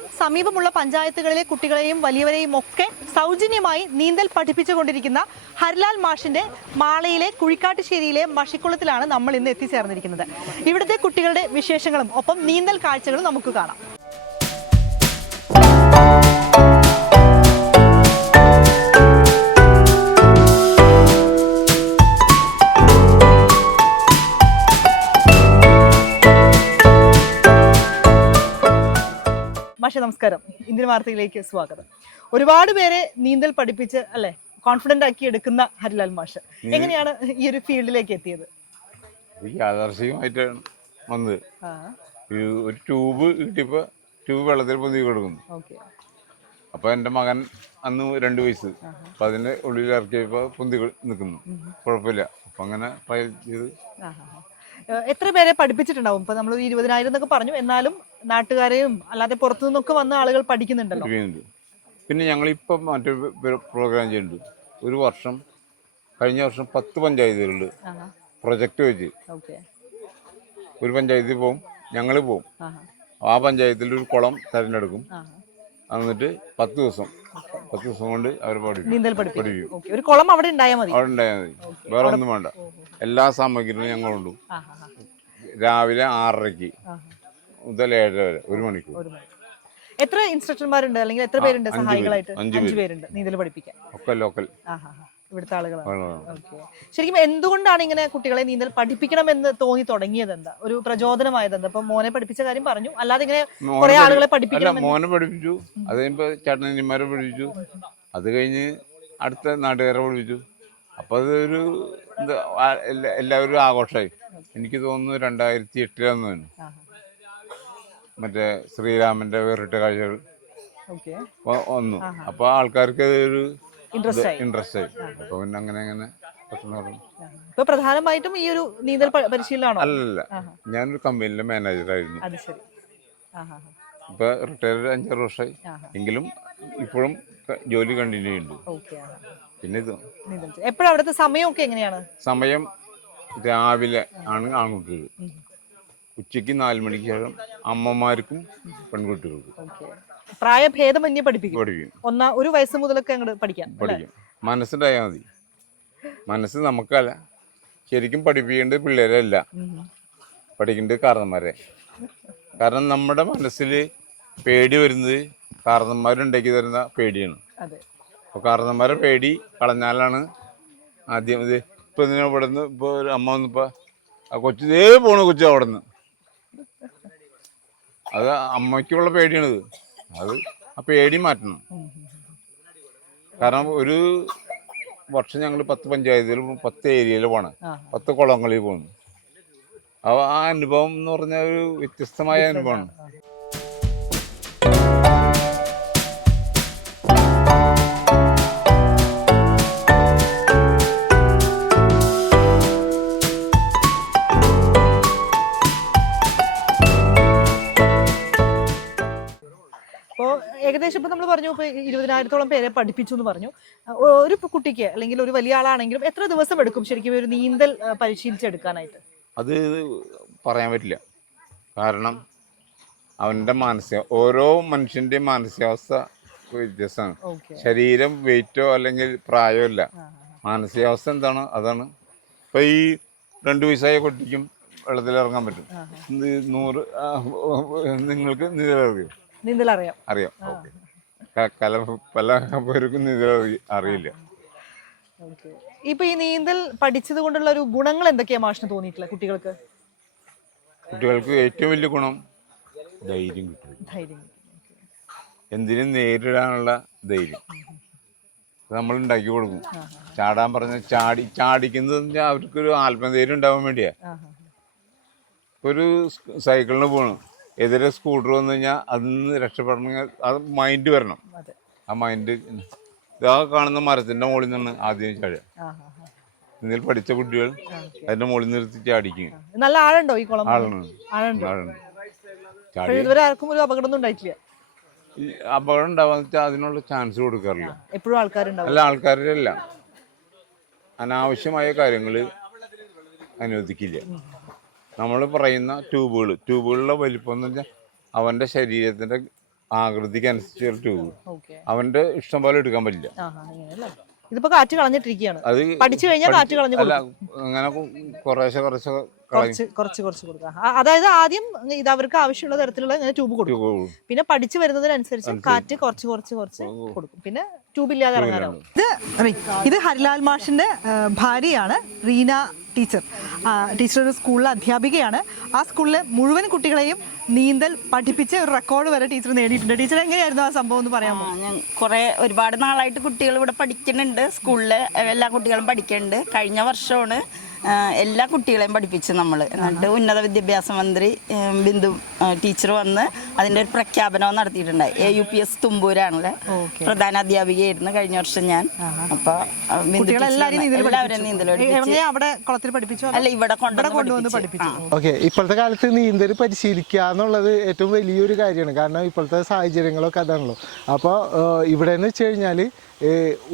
ഒപ്പം സമീപമുള്ള പഞ്ചായത്തുകളിലെ കുട്ടികളെയും വലിയവരെയും ഒക്കെ സൗജന്യമായി നീന്തൽ പഠിപ്പിച്ചുകൊണ്ടിരിക്കുന്ന ഹരിലാൽ മാഷിന്റെ മാളയിലെ കുഴിക്കാട്ടുശ്ശേരിയിലെ മഷിക്കുളത്തിലാണ് നമ്മൾ ഇന്ന് എത്തിച്ചേർന്നിരിക്കുന്നത്. ഇവിടുത്തെ കുട്ടികളുടെ വിശേഷങ്ങളും ഒപ്പം നീന്തൽ കാഴ്ചകളും നമുക്ക് കാണാം. നമസ്കാരം. ഇന്ത്യൻ വാർത്തയിലേക്ക് സ്വാഗതം. ഒരുപാട് പേരെ നീന്തൽ പഠിപ്പിച്ച് അല്ലെ കോൺഫിഡന്റ് ആക്കി എടുക്കുന്ന ഹരിലാൽ മാഷ്. എങ്ങനെയാണ് ഈ ഒരു ഫീൽഡിലേക്ക് എത്തിയത്? യാദർശികമായിട്ടാണ് വന്നത്. ഒരു ട്യൂബ് കിട്ടിയപ്പോ ട്യൂബ് വെള്ളത്തിൽ പൊന്തി കൊടുക്കുന്നു. അപ്പൊ എന്റെ മകൻ അന്ന് രണ്ട് വയസ്സ്. അപ്പൊ അതിന്റെ ഉള്ളിൽ ഇറക്കിയപ്പോ പൊന്തി നിൽക്കുന്നു കുഴപ്പമില്ല. അപ്പൊ അങ്ങനെ ട്രയൽ ചെയ്ത് എത്ര പേരെ പഠിപ്പിച്ചിട്ടുണ്ടാവും? ഇപ്പൊ നമ്മൾ ഇരുപതിനായിരം എന്നൊക്കെ പറഞ്ഞു. എന്നാലും നാട്ടുകാരെയും അല്ലാതെ പുറത്തു നിന്നൊക്കെ വന്ന ആളുകൾ പഠിക്കുന്നുണ്ടല്ലോ. പിന്നെ ഞങ്ങൾ ഞങ്ങളിപ്പം മറ്റൊരു പ്രോഗ്രാം ചെയ്യുന്നുണ്ട്. ഒരു വർഷം കഴിഞ്ഞ വർഷം പത്ത് പഞ്ചായത്തുകളിൽ പ്രൊജക്റ്റ് വെച്ച്. ഓക്കെ. ഒരു പഞ്ചായത്തിൽ പോവും ഞങ്ങൾ പോവും. ആ. പഞ്ചായത്തിൽ ഒരു കുളം തിരഞ്ഞെടുക്കും. എന്നിട്ട് പത്ത് ദിവസം പത്ത് ദിവസം കൊണ്ട് അവർ പഠിക്കും നീന്തൽ പഠിപ്പിക്കും. ഓക്കെ. ഒരു കുളം അവിടെ ഉണ്ടായാൽ മതി. അവിടെ ഉണ്ടായാൽ മതി. വേറെ ഒന്നും വേണ്ട. എല്ലാ സാമഗ്രികളും ഞങ്ങളുണ്ട്. രാവിലെ ആറരയ്ക്ക് മുതൽ ഏഴര വരെ ഒരു മണിക്കൂർ. എത്ര ഇൻസ്ട്രക്ടർമാരുണ്ട്? അല്ലെങ്കിൽ എത്ര പേരുണ്ട് സഹായികളായിട്ട്? അഞ്ച് പേരുണ്ട് നീന്തൽ പഠിപ്പിക്കാൻ. ഒക്കെ ലോക്കൽ. ഇവിടുത്തെ ആളുകളാണ്. ശരിക്കും എന്തുകൊണ്ടാണ് ഇങ്ങനെ കുട്ടികളെ നീന്തൽ പഠിപ്പിക്കണം എന്ന് തോന്നി തുടങ്ങിയത് എന്താ? ഒരു പ്രചോദനമായത് എന്താ? ഇപ്പൊ മോനെ പഠിപ്പിച്ച കാര്യം പറഞ്ഞു. അല്ലാതെ ഇങ്ങനെ കുറെ ആളുകളെ പഠിപ്പിക്കണം മോനെ പഠിപ്പിച്ചു. അത് കഴിയുമ്പോ ചേട്ടനന്മാരെ പഠിപ്പിച്ചു. അത് കഴിഞ്ഞ് അടുത്ത നാട്ടുകാരെ പഠിപ്പിച്ചു. അപ്പൊ അതൊരു എല്ലാവരും ആഘോഷമായി എനിക്ക് തോന്നുന്നു രണ്ടായിരത്തി എട്ടിലാന്ന് തോന്നുന്നു. മറ്റേ ശ്രീരാമന്റെ വേറിട്ട കാഴ്ചകൾ വന്നു. അപ്പൊ ആൾക്കാർക്ക് ഒരു ഇൻട്രസ്റ്റ് ആയി. അപ്പൊ പിന്നെ അങ്ങനെ അങ്ങനെ ഇപ്പൊ പ്രധാനമായിട്ടും ഈ ഒരു നീന്തൽ പരിശീലനമാണോ? അല്ലല്ല. ഞാനൊരു കമ്പനിയിലെ മാനേജറായിരുന്നു. ഇപ്പൊ റിട്ടയർഡ് അഞ്ചാറ് വർഷമായി. എങ്കിലും ഇപ്പോഴും ജോലി കണ്ടിന്യൂ ചെയ്യുന്നുണ്ട്. പിന്നെ ഇത് എപ്പോഴും അവിടുത്തെ സമയമൊക്കെ എങ്ങനെയാണ്? സമയം രാവിലെ ആണ് ആൺകുട്ടികൾ ഉച്ചയ്ക്ക് നാല് മണിക്ക് ശേഷം അമ്മമാർക്കും പെൺകുട്ടികൾക്കും. പ്രായഭേദമന്യേ പഠിപ്പിക്കും. പഠിക്കും ഒന്നാ ഒരു വയസ്സ് മുതലൊക്കെ അങ്ങോട്ട് പഠിക്കാം? പഠിക്കും. മനസ്സിലായാൽ മതി. മനസ്സ് നമുക്കല്ല. ശരിക്കും പഠിപ്പിക്കേണ്ടത് പിള്ളേരല്ല. പഠിക്കേണ്ടത് കാരണന്മാരെ. കാരണം നമ്മുടെ മനസ്സിൽ പേടി വരുന്നത് കാരണന്മാരുണ്ടാക്കി തരുന്ന പേടിയാണ്. അപ്പോൾ കാരണന്മാരെ പേടി. കളഞ്ഞാലാണ് ആദ്യം ഇത്. ഇപ്പം ഇതിനെ ഇവിടെ നിന്ന് ഇപ്പോൾ ഒരു അമ്മ വന്നപ്പോൾ ആ കൊച്ചു ഇതേ പോണു കൊച്ചു അവിടെ നിന്ന് അത് അമ്മയ്ക്കുള്ള പേടിയാണിത്. അത് ആ പേടി മാറ്റണം. കാരണം ഒരു വർഷം ഞങ്ങൾ പത്ത് പഞ്ചായത്തിൽ പത്ത് ഏരിയയിൽ പോണ്. പത്ത് കുളങ്ങളിൽ പോകുന്നു അപ്പോൾ ആ അനുഭവം എന്ന് പറഞ്ഞാൽ ഒരു വ്യത്യസ്തമായ അനുഭവമാണ്. ഏകദേശം ഇപ്പം നമ്മൾ പറഞ്ഞു ഇപ്പോൾ ഇരുപതിനായിരത്തോളം പേരെ പഠിപ്പിച്ചു എന്ന് പറഞ്ഞു. ഒരു കുട്ടിക്ക് അല്ലെങ്കിൽ ഒരു വലിയ ആളാണെങ്കിലും എത്ര ദിവസം എടുക്കും ശരിക്കും ഒരു നീന്തൽ പരിശീലിച്ചെടുക്കാനായിട്ട്? അത് പറയാൻ പറ്റില്ല. കാരണം അവന്റെ മാനസിക ഓരോ മനുഷ്യന്റെയും മാനസികാവസ്ഥ വ്യത്യസ്തമാണ്. ശരീരം വെയിറ്റോ അല്ലെങ്കിൽ പ്രായമോ ഇല്ല. മാനസികാവസ്ഥ എന്താണ്? അതാണ്. ഇപ്പം ഈ രണ്ട് വയസ്സായ കുട്ടിക്കും വെള്ളത്തിൽ ഇറങ്ങാൻ പറ്റും നൂറ് നിങ്ങൾക്ക് നീന്തലറിയോ നീന്തൽ അറിയാം. അറിയാം ഓക്കെ. കല പല പേർക്കും നീന്തൽ അറിയില്ല. ഇപ്പൊ ഈ നീന്തൽ പഠിച്ചത് കൊണ്ടുള്ള ഒരു ഗുണങ്ങൾ എന്തൊക്കെയാ മാഷിന് തോന്നിയിട്ടില്ല കുട്ടികൾക്ക്? കുട്ടികൾക്ക് ഏറ്റവും വലിയ ഗുണം ധൈര്യം കിട്ടും. ധൈര്യം എന്തിനും നേരിടാനുള്ള ധൈര്യം. നമ്മൾ ഉണ്ടാക്കി കൊടുക്കും. ചാടാൻ പറഞ്ഞ ചാടി ചാടിക്കുന്നത് അവർക്കൊരു ആത്മധൈര്യം ഉണ്ടാവാൻ വേണ്ടിയാ. ഒരു സൈക്കിളിന് പോകണം എതിരെ സ്കൂട്ടർ വന്നു കഴിഞ്ഞാൽ അതിൽ നിന്ന് രക്ഷപ്പെടണമെങ്കിൽ അത് മൈൻഡ് വരണം. ആ മൈൻഡ് ഇതാ കാണുന്ന മരത്തിന്റെ മുകളിൽ നിന്നാണ് ആദ്യം ചാടുക. ഇതിൽ പഠിച്ച കുട്ടികൾ അതിന്റെ മുകളിൽ നിർത്തി ചാടിക്കും. നല്ല ആഴുണ്ടോ ഈ കുളം? അപ്പോൾ ചാടി ഇതുവരെ ആർക്കും ഒരു അപകടമൊന്നും ഉണ്ടായിട്ടില്ല. അപകടം ഉണ്ടാവാന്ന് വെച്ചാൽ അതിനുള്ള ചാൻസ് കൊടുക്കാറില്ല. എപ്പോഴും ആൾക്കാരുണ്ടാവും. അല്ല ആൾക്കാരിലല്ല. അനാവശ്യമായ കാര്യങ്ങൾ അനുവദിക്കില്ല. നമ്മൾ പറയുന്ന ട്യൂബുകൾ ട്യൂബുകളുടെ വലിപ്പം എന്ന് വെച്ചാൽ അവന്റെ ശരീരത്തിന്റെ ആകൃതിക്ക് അനുസരിച്ച് ട്യൂബ്. അവന്റെ അവന്റെ ഇഷ്ടം പോലെ എടുക്കാൻ പറ്റില്ല. ഇതിപ്പോ കാറ്റ് കളഞ്ഞിട്ടിരിക്കുകയാണ്. അത് പഠിച്ചു കഴിഞ്ഞാൽ കാറ്റ് കളഞ്ഞു അല്ല അങ്ങനെ കുറേശ്ശെ കുറേശ്ശെ കളയും കുറച്ച് കുറച്ച് കുറച്ച് കൊടുക്കുക അതായത് ആദ്യം ഇത് അവർക്ക് ആവശ്യമുള്ള തരത്തിലുള്ള ഇങ്ങനെ ട്യൂബ് കൊടുക്കും. പിന്നെ പഠിച്ചു വരുന്നതിനനുസരിച്ച് കാറ്റ് കുറച്ച് കുറച്ച് കുറച്ച് കൊടുക്കും. പിന്നെ ട്യൂബ് ഇല്ലാതെ ഇറങ്ങാനാവും. ഇത് ഇത് ഹരിലാൽ മാഷിന്റെ ഭാര്യയാണ് റീന ടീച്ചർ. ടീച്ചർ ഒരു സ്കൂളിലെ അധ്യാപികയാണ്. ആ സ്കൂളിലെ മുഴുവൻ കുട്ടികളെയും നീന്തൽ പഠിപ്പിച്ച ഒരു റെക്കോർഡ് വരെ ടീച്ചർ നേടിയിട്ടുണ്ട്. ടീച്ചർ എങ്ങനെയായിരുന്നു ആ സംഭവം എന്ന് പറയാമോ? ഞാൻ കുറേ ഒരുപാട് നാളായിട്ട് കുട്ടികൾ ഇവിടെ പഠിക്കുന്നുണ്ട്. സ്കൂളിൽ എല്ലാ കുട്ടികളും പഠിക്കുന്നുണ്ട്. കഴിഞ്ഞ വർഷമാണ് എല്ലാ കുട്ടികളെയും പഠിപ്പിച്ചു നമ്മൾ എന്നിട്ട് ഉന്നത വിദ്യാഭ്യാസ മന്ത്രി ബിന്ദു ടീച്ചർ വന്ന് അതിന്റെ ഒരു പ്രഖ്യാപനവും നടത്തിയിട്ടുണ്ടായി. എ യു പി എസ് തുമ്പൂരാണല്ലേ? പ്രധാന അധ്യാപികയായിരുന്നു കഴിഞ്ഞ വർഷം ഞാൻ. അപ്പോൾ അല്ല ഇവിടെ ഓക്കെ. ഇപ്പോഴത്തെ കാലത്ത് നീന്തൽ പരിശീലിക്കുക എന്നുള്ളത് ഏറ്റവും വലിയൊരു കാര്യമാണ്. കാരണം ഇപ്പോഴത്തെ സാഹചര്യങ്ങളൊക്കെ അതാണല്ലോ അപ്പോൾ ഇവിടെ എന്ന് വെച്ച് കഴിഞ്ഞാൽ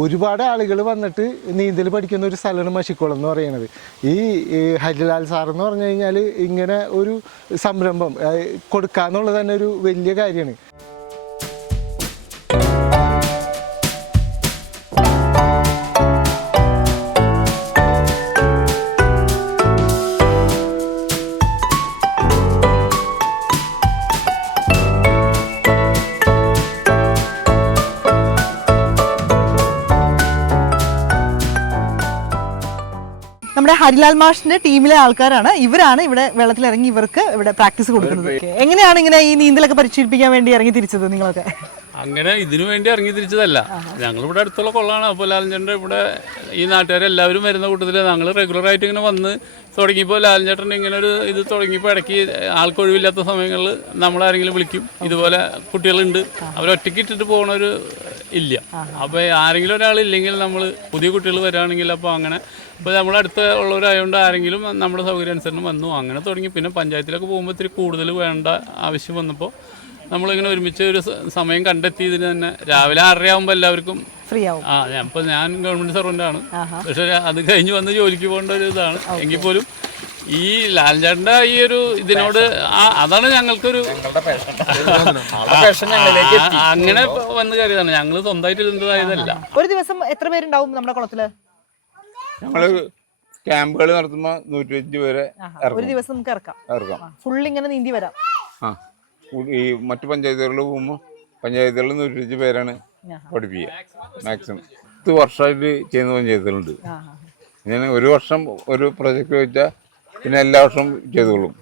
ഒരുപാട് ആളുകൾ വന്നിട്ട് നീന്തൽ പഠിക്കുന്ന ഒരു സ്ഥലമാണ് മഷിക്കുളം എന്ന് പറയുന്നത്. ഈ ഹരിലാൽ സാർ എന്ന് പറഞ്ഞു കഴിഞ്ഞാൽ ഇങ്ങനെ ഒരു സംരംഭം കൊടുക്കാന്നുള്ളത് തന്നെ ഒരു വലിയ കാര്യമാണ്. ഹരിലാൽ മാഷിന്റെ ടീമിലെ ആൾക്കാരാണ്. ഇവരാണ് ഇവിടെ വെള്ളത്തിൽ ഇറങ്ങി ഇവർക്ക് ഇവിടെ പ്രാക്ടീസ് കൊടുക്കുന്നത്. എങ്ങനെയാണ് ഇങ്ങനെ ഈ നീന്തലൊക്കെ പരിശീലിപ്പിക്കാൻ വേണ്ടി ഇറങ്ങി തിരിച്ചത് നിങ്ങളൊക്കെ? അങ്ങനെ ഇതിനു വേണ്ടി ഇറങ്ങി തിരിച്ചതല്ല. ഞങ്ങൾ ഇവിടെ അടുത്തുള്ള കൊള്ളാണ്. അപ്പോൾ ലാലഞ്ചേട്ടൻ ഇവിടെ ഈ നാട്ടുകാരെല്ലാവരും വരുന്ന കൂട്ടത്തിൽ ഞങ്ങൾ റെഗുലർ ആയിട്ട് ഇങ്ങനെ വന്ന് തുടങ്ങിയപ്പോൾ ലാലഞ്ചേട്ടൻ ഇങ്ങനെ ഒരു ഇത് തുടങ്ങിയപ്പോൾ ഇടയ്ക്ക് ആൾക്കൊഴിവില്ലാത്ത സമയങ്ങളിൽ നമ്മളാരെങ്കിലും വിളിക്കും. ഇതുപോലെ കുട്ടികളുണ്ട്. അവരൊറ്റയ്ക്ക് ഇട്ടിട്ട് പോകണൊരു ഇല്ല. അപ്പോൾ ആരെങ്കിലും ഒരാൾ ഇല്ലെങ്കിൽ നമ്മൾ പുതിയ കുട്ടികൾ വരാണെങ്കിൽ അപ്പോൾ അങ്ങനെ ഇപ്പോൾ അടുത്ത ഉള്ളവരായതുകൊണ്ട് ആരെങ്കിലും നമ്മുടെ സൗകര്യം അനുസരണം വന്നു. അങ്ങനെ തുടങ്ങി. പിന്നെ പഞ്ചായത്തിലൊക്കെ പോകുമ്പോൾ ഇത്തിരി കൂടുതൽ വേണ്ട ആവശ്യം വന്നപ്പോൾ നമ്മളിങ്ങനെ ഒരുമിച്ച് ഒരു സമയം കണ്ടെത്തി ഇതിന് തന്നെ രാവിലെ ആറര ആകുമ്പോൾ എല്ലാവർക്കും ഫ്രീ ആവും ആ ഞാൻ ഇപ്പം ഞാൻ ഗവൺമെന്റ് സർവന്റ് ആണ് പക്ഷെ അത് കഴിഞ്ഞ് വന്ന് ജോലിക്ക് പോകേണ്ട ഒരു ഇതാണ്. എങ്കിൽ പോലും ഈ ലാൽചാട്ടിന്റെ ഈ ഒരു ഇതിനോട് ആ- അതാണ് ഞങ്ങൾക്കൊരു അങ്ങനെ വന്ന് കയറിയതാണ്. ഞങ്ങൾ സ്വന്തമായിട്ട് ഇരുന്നതായതല്ല. ഒരു ദിവസം എത്ര പേരുണ്ടാവും നമ്മുടെ കുളത്തിൽ? ഞങ്ങൾ ക്യാമ്പുകൾ നടത്തുമ്പോൾ നൂറ്റിയഞ്ച് പേരെ ഒരു ദിവസം നമുക്ക് ഇറക്കാം. ഇറക്കാം. ഫുൾ ഇങ്ങനെ നീന്തി വരാം. ആ. ഈ മറ്റു പഞ്ചായത്തുകളിൽ പോകുമ്പോൾ പഞ്ചായത്തുകളിൽ നൂറ്റിയഞ്ച് പേരാണ് പഠിപ്പിക്കുക. മാക്സിമം പത്ത് വർഷമായിട്ട് ചെയ്യുന്ന പഞ്ചായത്തുകളുണ്ട്. ഇങ്ങനെ ഒരു വർഷം ഒരു പ്രൊജക്റ്റ് വെച്ചാൽ പിന്നെ എല്ലാ വർഷവും ചെയ്തോളും.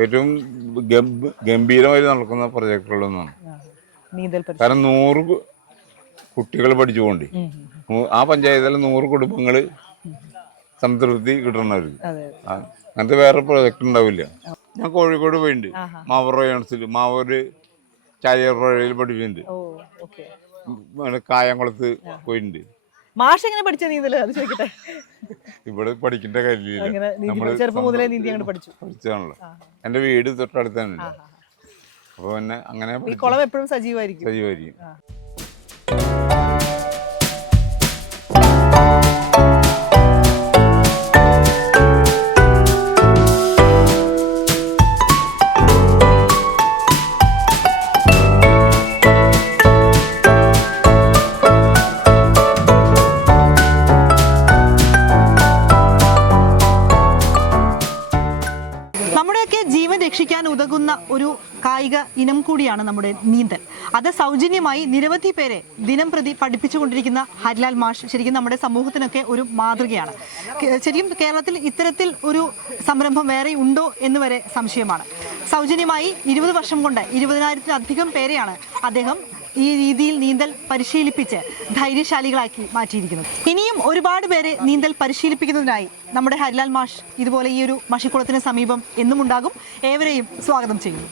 ഏറ്റവും ഗംഭ- ഗംഭീരമായി നടക്കുന്ന പ്രൊജക്റ്റുകളൊന്നാണ് കാരണം നൂറ് കുട്ടികൾ പഠിച്ചുകൊണ്ട്. ആ പഞ്ചായത്തിലെ നൂറ് കുടുംബങ്ങൾ സംതൃപ്തി കിട്ടണവർക്ക് അങ്ങനത്തെ വേറെ പ്രൊജക്റ്റ് ഉണ്ടാവില്ല. ഞാൻ കോഴിക്കോട് പോയിണ്ട്. മാവൂർ യൂണിവേഴ്സിൽ മാവൂര് ചാലിയാർ പഠിപ്പിണ്ട്. പഠിപ്പിച്ചിട്ടുണ്ട് കായംകുളത്ത് പോയിട്ടുണ്ട് മാഷ് എങ്ങനെ പഠിച്ച നീന്തൽ? അത് ചോദിക്കട്ടെ. ഇവിടെ പഠിക്കേണ്ട കാര്യമില്ല. നമ്മൾ ചെറുപ്പം മുതലേ നീന്തി അങ്ങോട്ട് പഠിച്ചു. പഠിച്ചതാണല്ലോ. എന്റെ വീട് തൊട്ടടുത്താണ് അപ്പൊ പിന്നെ അങ്ങനെ. കുളം എപ്പോഴും സജീവമായിരിക്കും സജീവായിരിക്കും. കായിക ഇനം കൂടിയാണ് നമ്മുടെ നീന്തൽ. അത് സൗജന്യമായി നിരവധി പേരെ ദിനം പ്രതി പഠിപ്പിച്ചുകൊണ്ടിരിക്കുന്ന ഹരിലാൽ മാഷ് ശരിക്കും നമ്മുടെ സമൂഹത്തിനൊക്കെ ഒരു മാതൃകയാണ്. ശരിക്കും കേരളത്തിൽ ഇത്തരത്തിൽ ഒരു സംരംഭം വേറെ ഉണ്ടോ എന്ന് വരെ സംശയമാണ്. സൗജന്യമായി ഇരുപത് വർഷം കൊണ്ട് ഇരുപതിനായിരത്തിലധികം പേരെയാണ് അദ്ദേഹം ഈ രീതിയിൽ നീന്തൽ പരിശീലിപ്പിച്ച് ധൈര്യശാലികളാക്കി മാറ്റിയിരിക്കുന്നത്. ഇനിയും ഒരുപാട് പേരെ നീന്തൽ പരിശീലിപ്പിക്കുന്നതിനായി നമ്മുടെ ഹരിലാൽ മാഷ് ഇതുപോലെ ഈ ഒരു മഷിക്കുളത്തിന് സമീപം എന്നും ഉണ്ടാകും ഏവരെയും സ്വാഗതം ചെയ്യുന്നു.